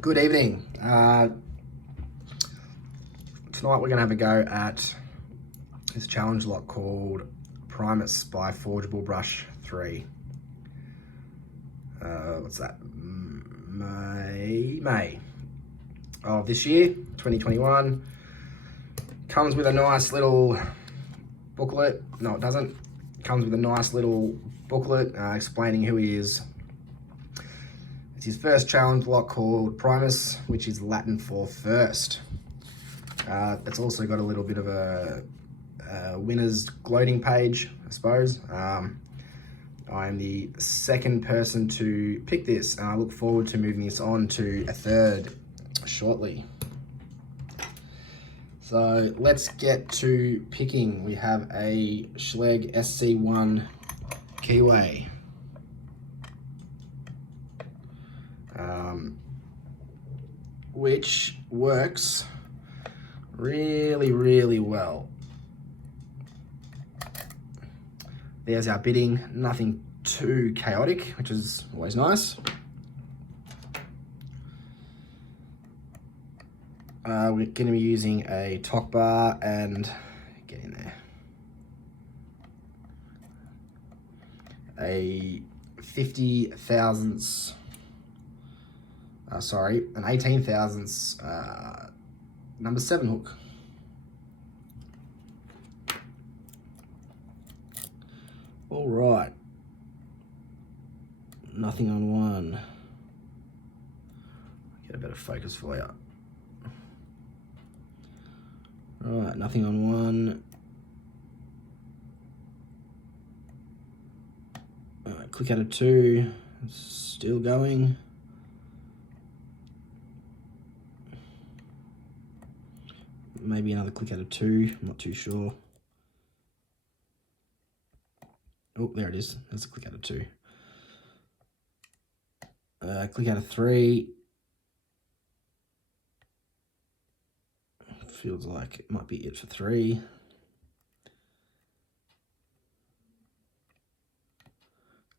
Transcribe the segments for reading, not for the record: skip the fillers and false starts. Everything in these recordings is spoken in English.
Good evening. Tonight we're going to have a go at this challenge lock called Primis by Forgeable Brush 3. What's that? May of this year, 2021. Comes with a nice little booklet. No, it doesn't. Comes with a nice little booklet explaining who he is. It's his first challenge lock called Primis, which is Latin for first. It's also got a little bit of a winner's gloating page, I suppose. I'm the second person to pick this, and I look forward to moving this on to a third shortly. So let's get to picking. We have a Schlegg SC1 keyway. Which works really well. There's our bidding, nothing too chaotic, which is always nice. We're going to be using a top bar and get in there. A 50 thousandths, an 18 thousandths number 7 hook. All right, nothing on one. Get a better focus for you. All right, nothing on one. All right, click out of 2, still going. Maybe another click out of 2, I'm not too sure. Oh, there it is. There's a click out of 2. Click out of 3. Feels like it might be it for 3.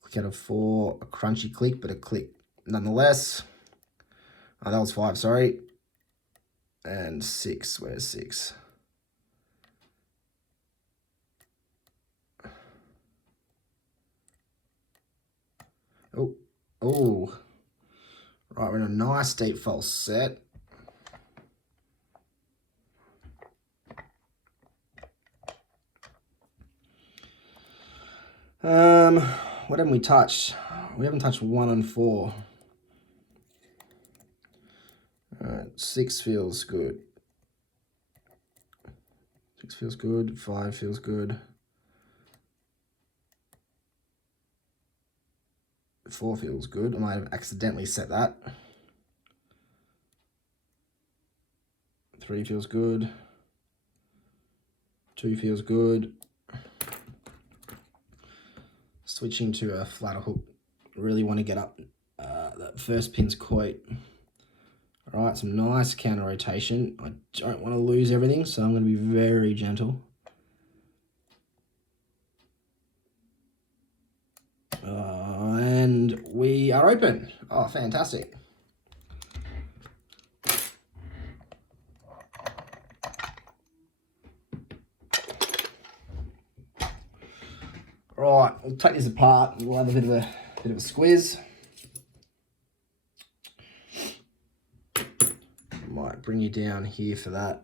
Click out of 4. A crunchy click, but a click nonetheless. Oh, that was 5, sorry. And 6. Where's 6? Oh. Right, we're in a nice deep false set. What haven't we touched? We haven't touched 1 and 4. Alright, 6 feels good. 6 feels good. 5 feels good. 4 feels good. I might have accidentally set that. 3 feels good. 2 feels good. Switching to a flatter hook. Really want to get up that first pin's quote. All right, some nice counter rotation. I don't want to lose everything, so I'm going to be very gentle. And we are open. Oh, fantastic. Right, we'll take this apart and we'll have a bit of a squeeze. Might bring you down here for that.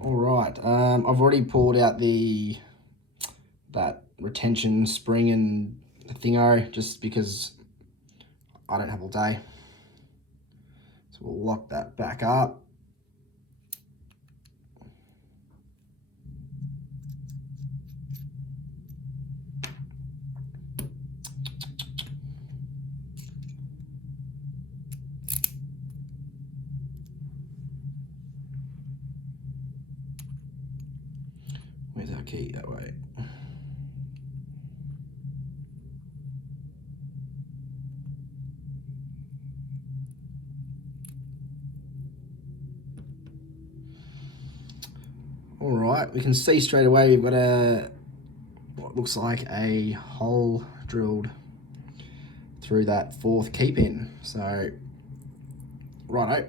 All right, I've already pulled out that retention spring and thingo just because I don't have all day. So we'll lock that back up. Where's our key? That way. All right, we can see straight away we've got what looks like a hole drilled through that fourth key pin. So, righto.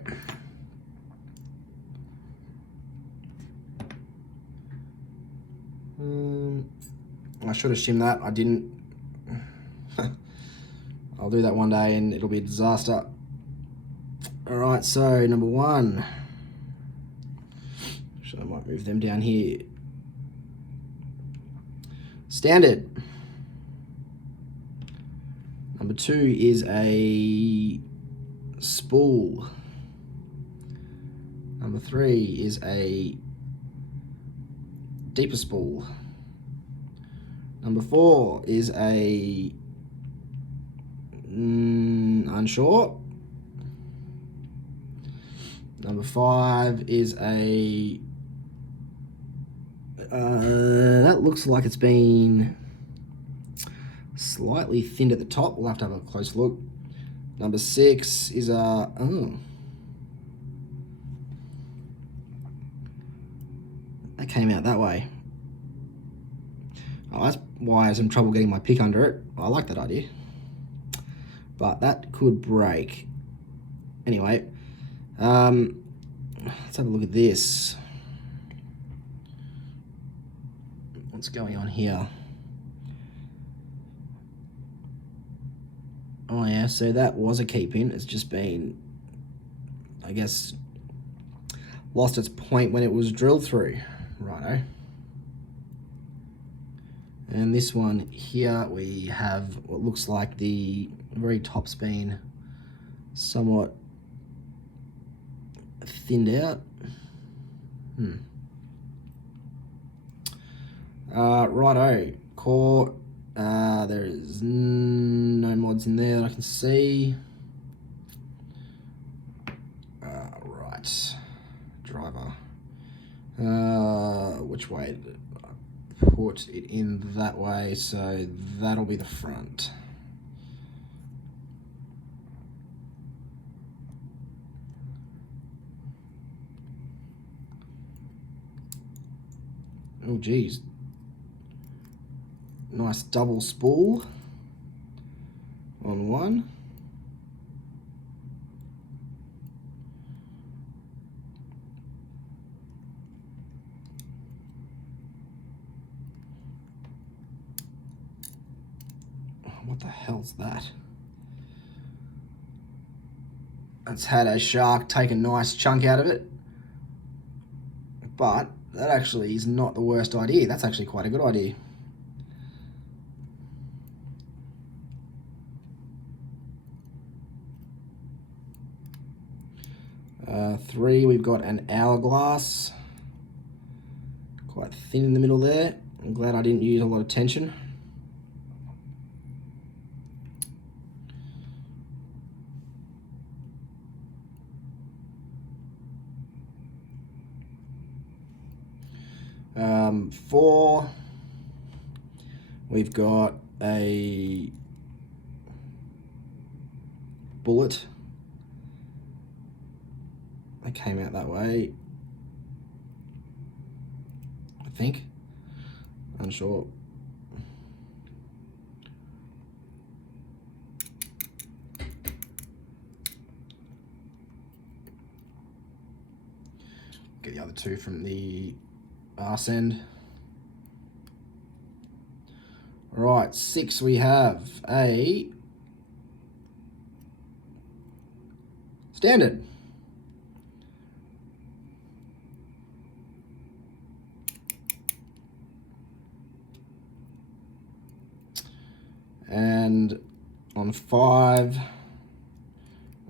I should have shimmed that. I didn't. I'll do that one day and it'll be a disaster. All right, so number one. So I might move them down here. Standard. Number two is a spool. Number three is a deeper spool. Number four is a unsure. Number five is a that looks like it's been slightly thinned at the top. We'll have to have a close look. Number six is a that came out that way. Oh, that's why I have some trouble getting my pick under it. I like that idea, but that could break. Anyway, let's have a look at this. What's going on here? Oh yeah, so that was a key pin. It's just been, I guess, lost its point when it was drilled through. Righto. And this one here, we have what looks like the very top's been somewhat thinned out. Righto, core. There is no mods in there that I can see. Right, driver. Which way did I put it in? That way, so that'll be the front. Oh geez, nice double spool on one. What the hell's that? It's had a shark take a nice chunk out of it, but that actually is not the worst idea. That's actually quite a good idea. Three, we've got an hourglass. Quite thin in the middle there. I'm glad I didn't use a lot of tension. Four, we've got a bullet. They came out that way, I think. Unsure. Get the other two from the arse end. Right, six, we have a standard. And on five,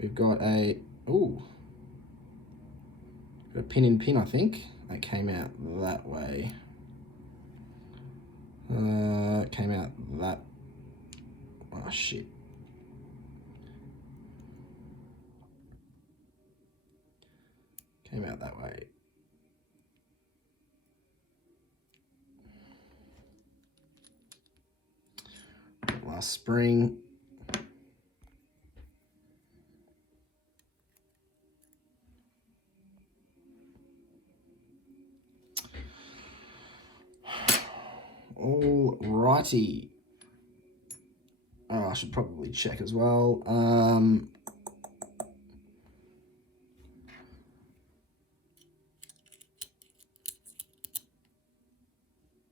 we've got a, got a pin in pin, I think. That came out that way. It came out that, oh shit. Came out that way. Last spring. All righty. Oh, I should probably check as well.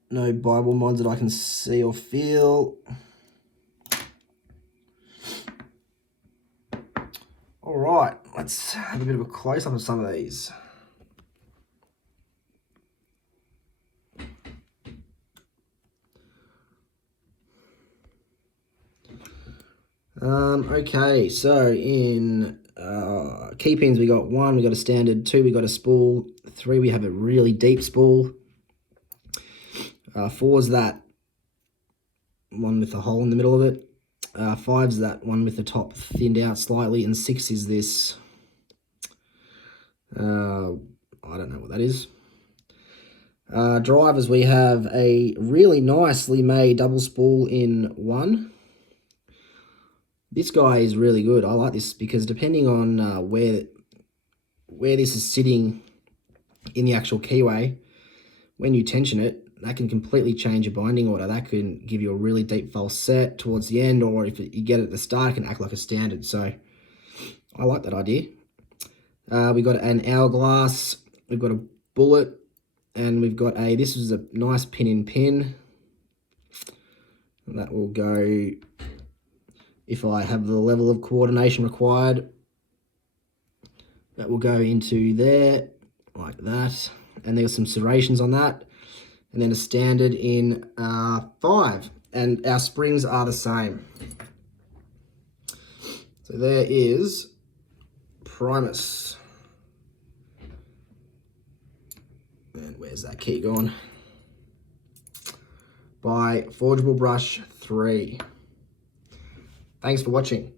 No Bible mods that I can see or feel. All right, let's have a bit of a close-up of some of these. Okay, so in key pins we got 1, we got a standard, 2, we got a spool, 3, we have a really deep spool, 4's that one with a hole in the middle of it, 5's that one with the top thinned out slightly, and 6 is this, I don't know what that is. Drivers, we have a really nicely made double spool in 1. This guy is really good. I like this because depending on where this is sitting in the actual keyway, when you tension it, that can completely change your binding order. That can give you a really deep false set towards the end, or if you get it at the start, it can act like a standard. So I like that idea. We've got an hourglass, we've got a bullet, and we've got this is a nice pin in pin. And that will go, if I have the level of coordination required, that will go into there, like that. And there's some serrations on that. And then a standard in 5. And our springs are the same. So there is Primis. And where's that key gone? By Forgeable Brush 3. Thanks for watching.